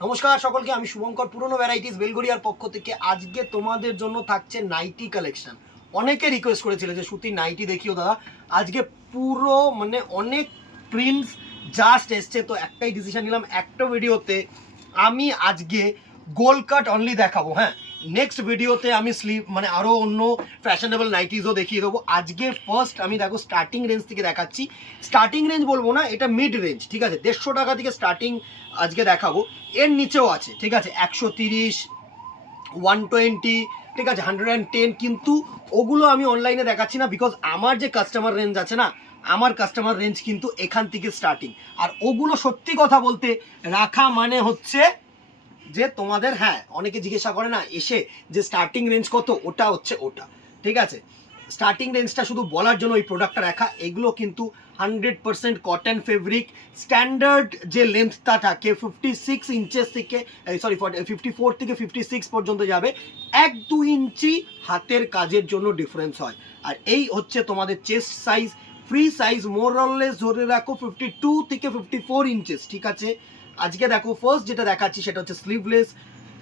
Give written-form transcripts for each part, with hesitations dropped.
নমস্কার সকলকে, আমি শুভঙ্কর পুরনো ভ্যারাইটিস বেলগড়িয়ার পক্ষ থেকে। আজকে তোমাদের জন্য থাকছে নাইটি কালেকশন। অনেকে রিকোয়েস্ট করেছিল যে সুতি নাইটি দেখিও দাদা। আজকে পুরো অনেক প্রিন্টস জাস্ট এসছে, তো একটাই ডিসিশন নিলাম, একটা ভিডিওতে আমি আজকে গোল কাট অনলি দেখাবো। হ্যাঁ, নেক্সট ভিডিওতে আমি স্লিভ আরও অন্য ফ্যাশনেবল নাইটিসও দেখিয়ে দেবো। আজকে ফার্স্ট আমি দেখো স্টার্টিং রেঞ্জ থেকে দেখাচ্ছি। স্টার্টিং রেঞ্জ বলবো না, এটা মিড রেঞ্জ, ঠিক আছে। 150 টাকা থেকে স্টার্টিং আজকে দেখাবো। এর নিচেও আছে, ঠিক আছে, 130, 120, ঠিক আছে, 110, কিন্তু ওগুলো আমি অনলাইনে দেখাচ্ছি না, বিকজ আমার যে কাস্টমার রেঞ্জ আছে না, আমার কাস্টমার রেঞ্জ কিন্তু এখান থেকে স্টার্টিং। আর ওগুলো সত্যি কথা বলতে রাখা মানে হচ্ছে যে তোমাদের, হ্যাঁ, অনেকে জিজ্ঞাসা করে না এসে যে স্টার্টিং রেঞ্জ কত, ওটা হচ্ছে ওটা, ঠিক আছে। স্টার্টিং রেঞ্জটা শুধু বলার জন্য ওই প্রোডাক্টটা রাখা। এগুলো কিন্তু 100% কটন ফেব্রিক। স্ট্যান্ডার্ড যে লেন্থটা থাকে 56 ইঞ্চেস থেকে, 54 থেকে 56 পর্যন্ত যাবে। 1-2 ইঞ্চি হাতের কাজের জন্য ডিফারেন্স হয়। আর এই হচ্ছে তোমাদের চেস্ট সাইজ। ফ্রি সাইজ মোরলেস ধরে রাখো 52 থেকে 54 ইঞ্চেস, ঠিক আছে। আজকে দেখো ফার্স্ট যেটা দেখাচ্ছি সেটা হচ্ছে sleeveless.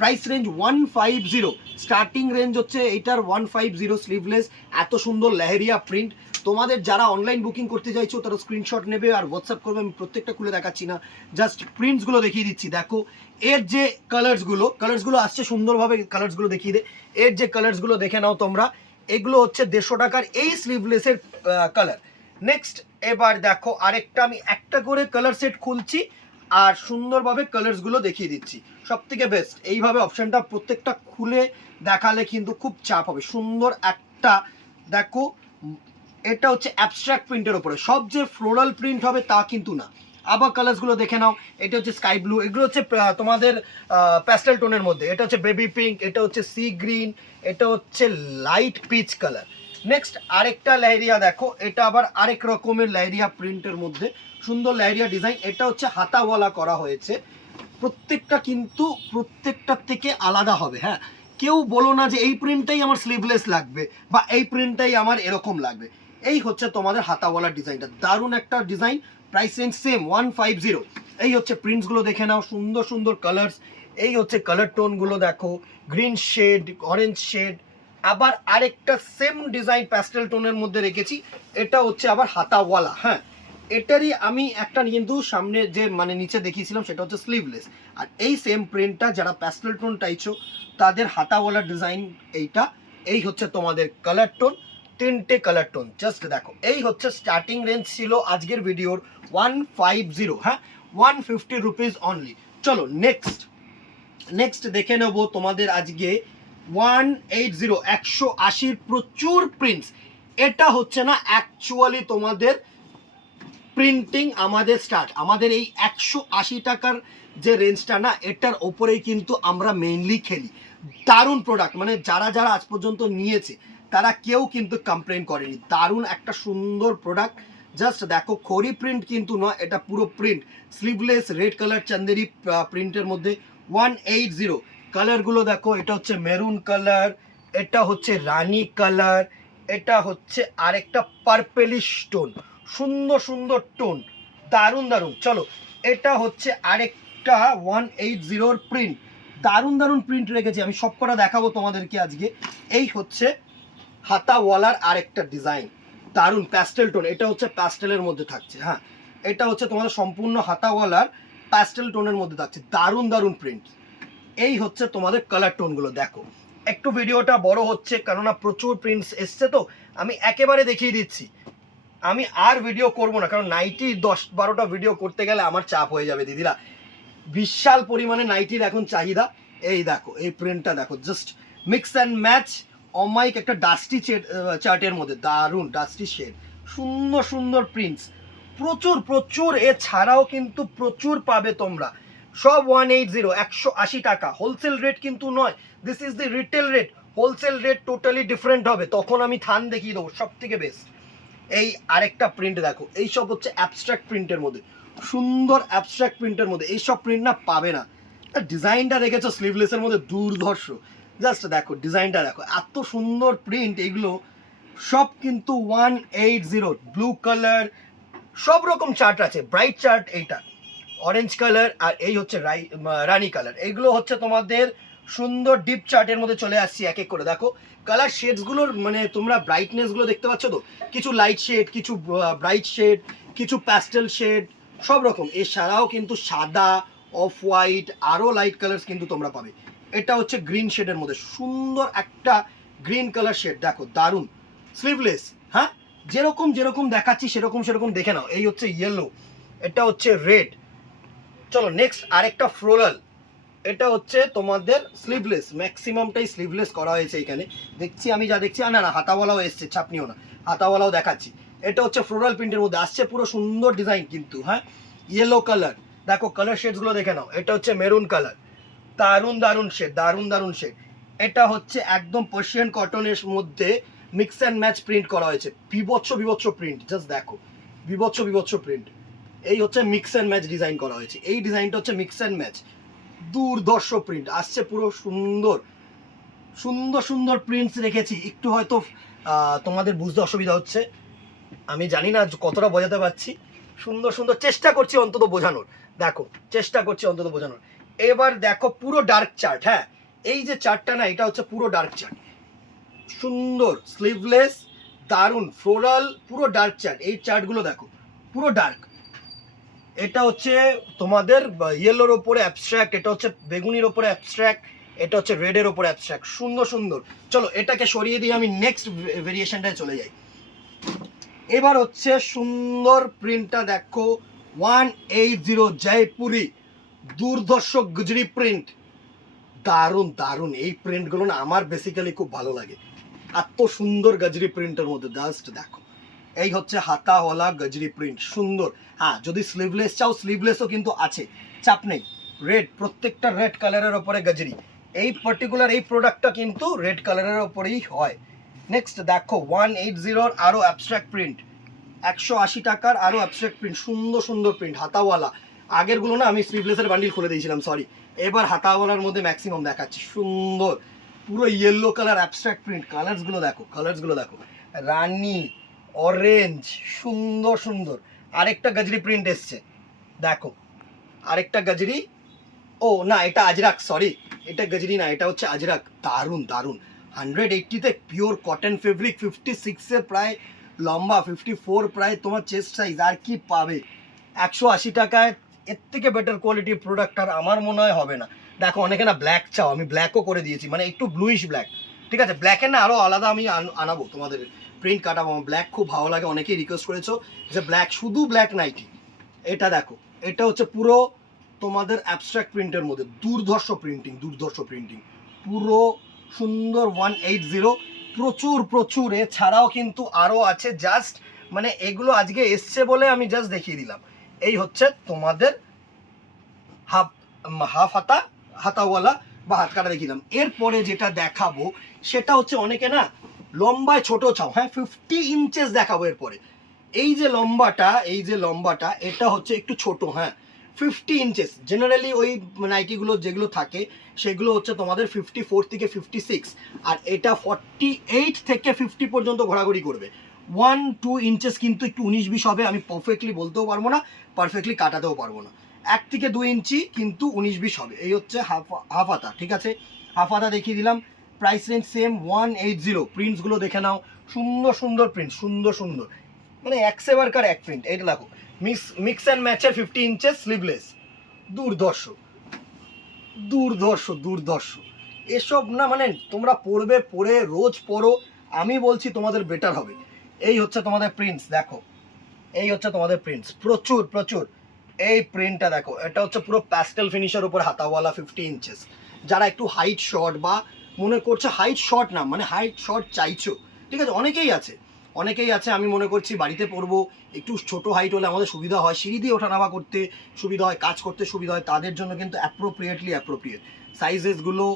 Price range 150, starting range হচ্ছে এইটার 150 স্লিভলেস। এত সুন্দর লেহেরিয়া প্রিন্ট। তোমাদের যারা অনলাইন বুকিং করতে চাইছো তারা স্ক্রিনশট নেবে আর হোয়াটসঅ্যাপ করবে। আমি প্রত্যেকটা খুলে দেখাচ্ছি না, জাস্ট প্রিন্টসগুলো দেখিয়ে দিচ্ছি। দেখো এর যে কালার্সগুলো আসছে সুন্দরভাবে, কালার্সগুলো দেখিয়ে দে। এর যে কালার্সগুলো দেখে নাও তোমরা, এগুলো হচ্ছে 150 টাকার এই স্লিভলেসের কালার। নেক্সট এবার দেখো আরেকটা, আমি একটা করে কালার সেট খুলছি আর সুন্দরভাবে কালার্সগুলো দেখিয়ে দিচ্ছি। সব থেকে বেস্ট এইভাবে অপশানটা প্রত্যেকটা খুলে দেখালে কিন্তু খুব চাপ হবে। সুন্দর একটা দেখো, এটা হচ্ছে অ্যাবস্ট্রাক্ট প্রিন্টের ওপরে। সব যে ফ্লোরাল প্রিন্ট হবে তা কিন্তু না। আবার কালার্সগুলো দেখে নাও। এটা হচ্ছে স্কাই ব্লু, এগুলো হচ্ছে তোমাদের প্যাস্টেল টোনের মধ্যে। এটা হচ্ছে বেবি পিঙ্ক, এটা হচ্ছে সি গ্রিন, এটা হচ্ছে লাইট পিচ কালার। নেক্সট আরেকটা লেহেরিয়া দেখো, এটা আবার আরেক রকমের লেহেরিয়া প্রিন্টের মধ্যে, সুন্দর লেহেরিয়া ডিজাইন। এটা হচ্ছে হাতাওয়ালা করা হয়েছে। প্রত্যেকটা কিন্তু প্রত্যেকটার থেকে আলাদা হবে। হ্যাঁ, কেউ বলো না যে এই প্রিন্টটাই আমার স্লিভলেস লাগবে বা এই প্রিন্টটাই আমার এরকম লাগবে। এই হচ্ছে তোমাদের হাতাওয়ালা ডিজাইনটা, দারুণ একটা ডিজাইন। Price range same 150। এই হচ্ছে প্রিন্টসগুলো দেখে নাও, সুন্দর সুন্দর কালার্স। এই হচ্ছে কালার টোনগুলো দেখো, গ্রিন শেড, অরেঞ্জ শেড। আবার আরেকটা সেম ডিজাইন প্যাস্টেল টোনের মধ্যে রেখেছি, এটা হচ্ছে আবার হাতাওয়ালা। হ্যাঁ, এটারই আমি একটা কিন্তু সামনে যে নিচে দেখিয়েছিলাম সেটা হচ্ছে স্লিভলেস। আর এই সেম প্রিন্টটা যারা প্যাস্টেল টোন চাইছো তাদের হাতাওয়ালা ডিজাইন এইটা। এই হচ্ছে তোমাদের কালার টোন, 3টে কালার টোন। জাস্ট দেখো, এই হচ্ছে স্টার্টিং রেঞ্জ ছিল আজকের ভিডিওর 150। হ্যাঁ, 150 রুপিস অনলি। চলো নেক্সট দেখে নেবো তোমাদের আজকে 180, 180 প্রচুর প্রিন্টস। এটা হচ্ছে না অ্যাকচুয়ালি তোমাদের প্রিন্টিং আমাদের স্টার্ট, আমাদের এই 180 টাকার যে রেঞ্জটা না, এটার ওপরেই কিন্তু আমরা মেইনলি খেলি। দারুণ প্রোডাক্ট, যারা যারা আজ পর্যন্ত নিয়েছে তারা কেউ কিন্তু কমপ্লেন করেনি। দারুণ একটা সুন্দর প্রোডাক্ট। জাস্ট দেখো, খড়ি প্রিন্ট কিন্তু নয়, এটা পুরো print. Sleeveless red colour Chanderi প্রিন্টের মধ্যে 180। কালারগুলো দেখো, এটা হচ্ছে মেরুন কালার, এটা হচ্ছে রানী কালার, এটা হচ্ছে আরেকটা পার্পেলিশ টোন। সুন্দর সুন্দর টোন, দারুণ দারুণ। চলো, এটা হচ্ছে আরেকটা 180 প্রিন্ট। দারুণ দারুণ প্রিন্ট রেখেছি, আমি সব কটা দেখাবো তোমাদেরকে আজকে। এই হচ্ছে হাতাওয়ালার আরেকটা ডিজাইন, দারুণ প্যাস্টেল টোন। এটা হচ্ছে প্যাস্টেলের মধ্যে থাকছে। হ্যাঁ, এটা হচ্ছে তোমাদের সম্পূর্ণ হাতাওয়ালার প্যাস্টেল টোনের মধ্যে থাকছে, দারুণ দারুণ প্রিন্ট। এই হচ্ছে তোমাদের কালার টোনগুলো দেখো। একটু ভিডিওটা বড় হচ্ছে কেননা প্রচুর প্রিন্টস এসছে, তো আমি একেবারে দেখিয়ে দিচ্ছি। আমি আর ভিডিও করব না, কারণ নাইটি 10-12টা ভিডিও করতে গেলে আমার চাপ হয়ে যাবে দিদিরা। বিশাল পরিমাণে নাইটির এখন চাহিদা। এই দেখো, এই প্রিন্টটা দেখো, জাস্ট মিক্স অ্যান্ড ম্যাচ অমাইক একটা ডাস্টি চার্টের মধ্যে, দারুণ ডাস্টি শেড, সুন্দর সুন্দর প্রিন্টস। প্রচুর প্রচুর এছাড়াও কিন্তু প্রচুর পাবে তোমরা। সব 180, 180 টাকা। হোলসেল রেট কিন্তু নয়, this is the retail rate. Wholesale rate totally different হবে, তখন আমি থান দেখিয়ে দেবো সব থেকে বেস্ট। এই আরেকটা প্রিন্ট দেখো, এইসব হচ্ছে অ্যাবস্ট্রাক্ট প্রিন্টের মধ্যে, সুন্দর অ্যাবস্ট্রাক্ট প্রিন্টের মধ্যে এইসব প্রিন্ট না পাবে না। ডিজাইনটা রেখেছো স্লিভলেসের মধ্যে, দুর্ধর্ষ। জাস্ট দেখো ডিজাইনটা দেখো, এত সুন্দর প্রিন্ট। এগুলো সব কিন্তু 180। ব্লু কালার, সব রকম চার্ট আছে, ব্রাইট চার্ট এইটা। অরেঞ্জ কালার, আর এই হচ্ছে রানি কালার। এইগুলো হচ্ছে তোমাদের সুন্দর ডিপ চার্টের মধ্যে চলে আসছি এক এক করে। দেখো কালার শেডসগুলোর মানে তোমরা ব্রাইটনেসগুলো দেখতে পাচ্ছ তো, কিছু লাইট শেড, কিছু ব্রাইট শেড, কিছু প্যাস্টেল শেড, সব রকম। এছাড়াও কিন্তু সাদা, অফ হোয়াইট, আরও লাইট কালার্স কিন্তু তোমরা পাবে। এটা হচ্ছে গ্রিন শেডের মধ্যে সুন্দর একটা গ্রিন কালার শেড, দেখো দারুণ। স্লিভলেস, হ্যাঁ যেরকম যেরকম দেখাচ্ছি সেরকম সেরকম দেখে নাও। এই হচ্ছে ইয়েলো, এটা হচ্ছে রেড। চলো নেক্সট আরেকটা ফ্লোরাল, এটা হচ্ছে তোমাদের স্লিভলেস, ম্যাক্সিমামটাই স্লিভলেস করা হয়েছে এখানে দেখছি আমি, যা দেখছি। না না হাতাওয়ালাও এসছে, চাপ নিও না, হাতাওয়ালাও দেখাচ্ছি। এটা হচ্ছে ফ্লোরাল প্রিন্টের মধ্যে আসছে, পুরো সুন্দর ডিজাইন কিন্তু, হ্যাঁ ইয়েলো কালার। দেখো কালার শেডসগুলো দেখে নাও। এটা হচ্ছে মেরুন কালার, দারুণ দারুণ শেড, দারুণ দারুণ শেড। এটা হচ্ছে একদম পার্সিয়ান কটনের মধ্যে মিক্স অ্যান্ড ম্যাচ প্রিন্ট করা হয়েছে, বিভৎস বিভৎস প্রিন্ট, জাস্ট দেখো বিভৎস বিভৎস প্রিন্ট। এই হচ্ছে মিক্স অ্যান্ড ম্যাচ ডিজাইন করা হয়েছে, এই ডিজাইনটা হচ্ছে মিক্স অ্যান্ড ম্যাচ, দুর্ধর্ষ প্রিন্ট আসছে, পুরো সুন্দর সুন্দর সুন্দর প্রিন্টস রেখেছি। একটু হয়তো তোমাদের বুঝতে অসুবিধা হচ্ছে, আমি জানি না কতটা বোঝাতে পারছি। সুন্দর সুন্দর চেষ্টা করছি অন্তত বোঝানোর, দেখো চেষ্টা করছি অন্তত বোঝানোর। এবার দেখো পুরো ডার্ক চার্ট, হ্যাঁ এই যে চার্টটা না, এটা হচ্ছে পুরো ডার্ক চার্ট, সুন্দর স্লিভলেস, দারুণ ফ্লোরাল, পুরো ডার্ক চার্ট। এই চার্টগুলো দেখো পুরো ডার্ক। এটা হচ্ছে তোমাদের ইয়েলোর ওপরে অ্যাবস্ট্রাক্ট, এটা হচ্ছে বেগুনির ওপরে অ্যাবস্ট্রাক্ট, এটা হচ্ছে রেডের ওপরে অ্যাবস্ট্রাক্ট, সুন্দর সুন্দর। চলো এটাকে সরিয়ে দিয়ে আমি নেক্সট ভেরিয়েশনটায় চলে যাই। এবার হচ্ছে সুন্দর প্রিন্টটা দেখো, 180 জয়পুরি, দুর্ধর্ষ গুজরি প্রিন্ট, দারুণ দারুণ। এই প্রিন্টগুলো না আমার বেসিক্যালি খুব ভালো লাগে, এত সুন্দর গজরি প্রিন্টের মধ্যে, জাস্ট দেখো। এই হচ্ছে হাতাওয়ালা গজরি প্রিন্ট, সুন্দর। হ্যাঁ যদি স্লিভলেস চাও স্লিভলেসও কিন্তু আছে, চাপ নেই। রেড, প্রত্যেকটা রেড কালারের ওপরে গজরি, এই পার্টিকুলার এই প্রোডাক্টটা কিন্তু রেড কালারের ওপরেই হয়। নেক্সট দেখো 180 আরও অ্যাবস্ট্রাক্ট প্রিন্ট, 180 টাকার আরও অ্যাবস্ট্রাক্ট প্রিন্ট, সুন্দর সুন্দর প্রিন্ট, হাতাওয়ালা। আগেরগুলো না আমি স্লিভলেসের বান্ডিল খুলে দিয়েছিলাম, সরি। এবার হাতাওয়ালার মধ্যে ম্যাক্সিমাম দেখাচ্ছি, সুন্দর পুরো ইয়েলো কালার অ্যাবস্ট্রাক্ট প্রিন্ট। কালার্সগুলো দেখো, কালার্সগুলো দেখো, রানি, অরেঞ্জ, সুন্দর সুন্দর। আরেকটা গজরি প্রিন্ট এসছে, দেখো আরেকটা গজরি। ও না এটা আজরাক, সরি এটা গজরি না, এটা হচ্ছে আজরাক, দারুণ দারুণ। 180তে পিওর কটন ফেব্রিক, 56-এ প্রায় লম্বা, 54 প্রায় তোমার চেস্ট সাইজ, আর কি পাবে 180 টাকায়? এর থেকে বেটার কোয়ালিটির প্রোডাক্ট আর আমার মনে হয় হবে না। দেখো অনেকে না ব্ল্যাক চাও, আমি ব্ল্যাকও করে দিয়েছি, মানে একটু ব্লুইশ ব্ল্যাক, ঠিক আছে। ব্ল্যাকের না আরও আলাদা আমি আনাবো, তোমাদের প্রিন্ট কাটাবো। আমার ব্ল্যাক খুব ভালো লাগে, অনেকেই রিকোয়েস্ট করেছো যে ব্ল্যাক, শুধু ব্ল্যাক নাইটি। এটা দেখো, এটা হচ্ছে পুরো তোমাদের অ্যাবস্ট্রাক্ট প্রিন্টের মধ্যে, দুর্ধর্ষ প্রিন্টিং, দুর্ধর্ষ প্রিন্টিং, পুরো সুন্দর 180। প্রচুর প্রচুর, এছাড়াও কিন্তু আরও আছে, জাস্ট মানে এগুলো আজকে এসছে বলে আমি জাস্ট দেখিয়ে দিলাম। এই হচ্ছে তোমাদের হাফ হাফ হাতা, হাতাওয়ালা বা হাত কাটা দেখিলাম। এরপরে যেটা দেখাবো সেটা হচ্ছে অনেকে না লম্বায় ছোট চাও, হ্যাঁ 50 ইঞ্চেস দেখাবো এরপরে। এই যে লম্বাটা, এই যে লম্বাটা, এটা হচ্ছে একটু ছোট, হ্যাঁ 50 ইঞ্চেস। জেনারেলি ওই নাইটিগুলো যেগুলো থাকে সেগুলো হচ্ছে তোমাদের 54 থেকে 56, আর এটা 48 থেকে 50 পর্যন্ত ঘোরাঘুরি করবে। 1-2 ইঞ্চেস কিন্তু একটু 19-20 হবে, আমি পারফেক্টলি বলতেও পারবো না, পারফেক্টলি কাটাতেও পারবো না। 1 থেকে 2 ইঞ্চি কিন্তু 19-20 হবে। এই হচ্ছে হাফ হাতা, ঠিক আছে। হাফ হাতা দেখিয়ে দিলাম, প্রাইস রেঞ্জ সেম 180। প্রিন্টসগুলো দেখে নাও, সুন্দর সুন্দর প্রিন্ট, সুন্দর সুন্দর, মানে এক সেবারকার এক প্রিন্ট। এইটা দেখো মিক্স অ্যান্ড ম্যাচের 50 ইঞ্চের স্লিভলেস, দুর্ধর্ষ দুর্ধর্ষ দুর্ধর্ষ। এসব না মানে তোমরা পড়বে, পড়ে রোজ পড়ো, আমি বলছি তোমাদের বেটার হবে। এই হচ্ছে তোমাদের প্রিন্টস, দেখো এই হচ্ছে তোমাদের প্রিন্টস, প্রচুর প্রচুর। এই প্রিন্টটা দেখো, এটা হচ্ছে পুরো প্যাস্টেল ফিনিশের উপর হাতাওয়ালা 50 ইঞ্চেস। যারা একটু হাইট শর্ট বা মনে করছে হাইট শর্ট না, মানে হাইট শর্ট চাইছো, ঠিক আছে, অনেকেই আছে, অনেকেই আছে। আমি মনে করছি বাড়িতে পরবো, একটু ছোট হাইট হলে আমাদের সুবিধা হয়, সিঁড়ি দিয়ে ওঠানামা করতে সুবিধা হয়, কাজ করতে সুবিধা হয়, তাদের জন্য কিন্তু অ্যাপ্রোপ্রিয়েট সাইজেসগুলো,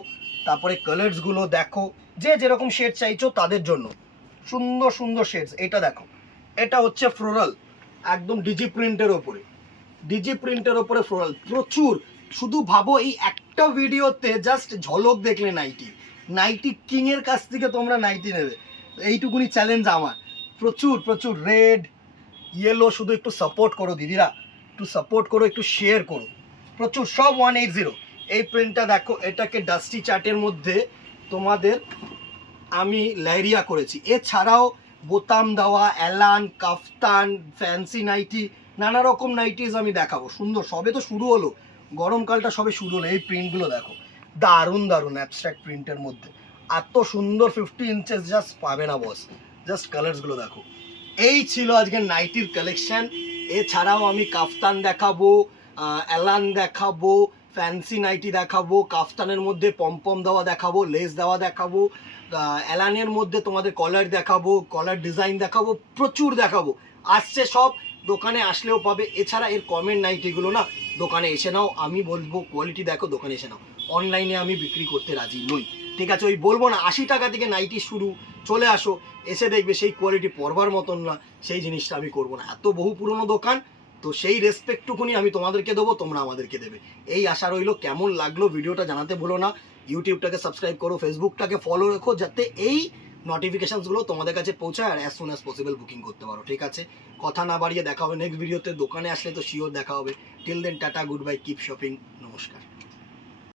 তারপরে কালার্সগুলো দেখো, যে যেরকম শেড চাইছো তাদের জন্য সুন্দর সুন্দর শেডস। এটা দেখো, এটা হচ্ছে ফ্লোরাল, একদম ডিজি প্রিন্টের ওপরে, ডিজি প্রিন্টের ওপরে ফ্লোরাল, প্রচুর। শুধু ভাবো এই একটা ভিডিওতে জাস্ট ঝলক দেখলে নাইটি, নাইটি কিংয়ের কাছ থেকে তোমরা নাইটি নেবে, এইটুকুনি চ্যালেঞ্জ আমার। প্রচুর প্রচুর রেড, ইয়েলো, শুধু একটু সাপোর্ট করো দিদিরা, একটু সাপোর্ট করো, একটু শেয়ার করো, প্রচুর। সব 180। এই প্রিন্টটা দেখো, এটাকে ডাস্টি চার্টের মধ্যে তোমাদের আমি লেহেরিয়া করেছি। এছাড়াও বোতাম দেওয়া অ্যালান, কাফতান, ফ্যান্সি নাইটি, নানা রকম নাইটিস আমি দেখাবো সুন্দর। সবে তো শুরু হলো, গরমকালটা সবে শুরু হলো। এই প্রিন্টগুলো দেখো, দারুণ দারুণ অ্যাবস্ট্রাক্ট প্রিন্টের মধ্যে এত সুন্দর 50 ইঞ্চেস জাস্ট পাবে না বস। জাস্ট কালার্সগুলো দেখো। এই ছিল আজকের নাইটির কালেকশন। এছাড়াও আমি কাফতান দেখাবো, অ্যালান দেখাবো, ফ্যান্সি নাইটি দেখাবো, কাফতানের মধ্যে পমপম দেওয়া দেখাবো, লেস দেওয়া দেখাবো, অ্যালানের মধ্যে তোমাদের কলার দেখাবো, কলার ডিজাইন দেখাবো, প্রচুর দেখাবো। আসছে সব, দোকানে আসলেও পাবে। এছাড়া এর কমেন্ট নাইটিগুলো না দোকানে এসে নাও, আমি বলবো কোয়ালিটি দেখো, দোকানে এসে নাও। অনলাইনে আমি বিক্রি করতে রাজি নই, ঠিক আছে? ওই বলবো না 80 টাকা থেকে নাইটি শুরু, চলে আসো, এসে দেখবে সেই কোয়ালিটি পরবার মতন না, সেই জিনিসটা আমি করবো না। এত বহু পুরনো দোকান, তো সেই রেসপেক্টটুকুনি আমি তোমাদেরকে দেবো, তোমরা আমাদেরকে দেবে, এই আশা রইলো। কেমন লাগলো ভিডিওটা জানাতে ভুলো না। ইউটিউবটাকে সাবস্ক্রাইব করো, ফেসবুকটাকে ফলো রেখো, যাতে এই নোটিফিকেশানসগুলো তোমাদের কাছে পৌঁছায় আর as soon as possible booking করতে পারো, ঠিক আছে? কথা না বাড়িয়ে দেখা হবে নেক্সট ভিডিওতে। দোকানে আসলে তো শিওর দেখা হবে। Till then tata, good bye, keep shopping, নমস্কার।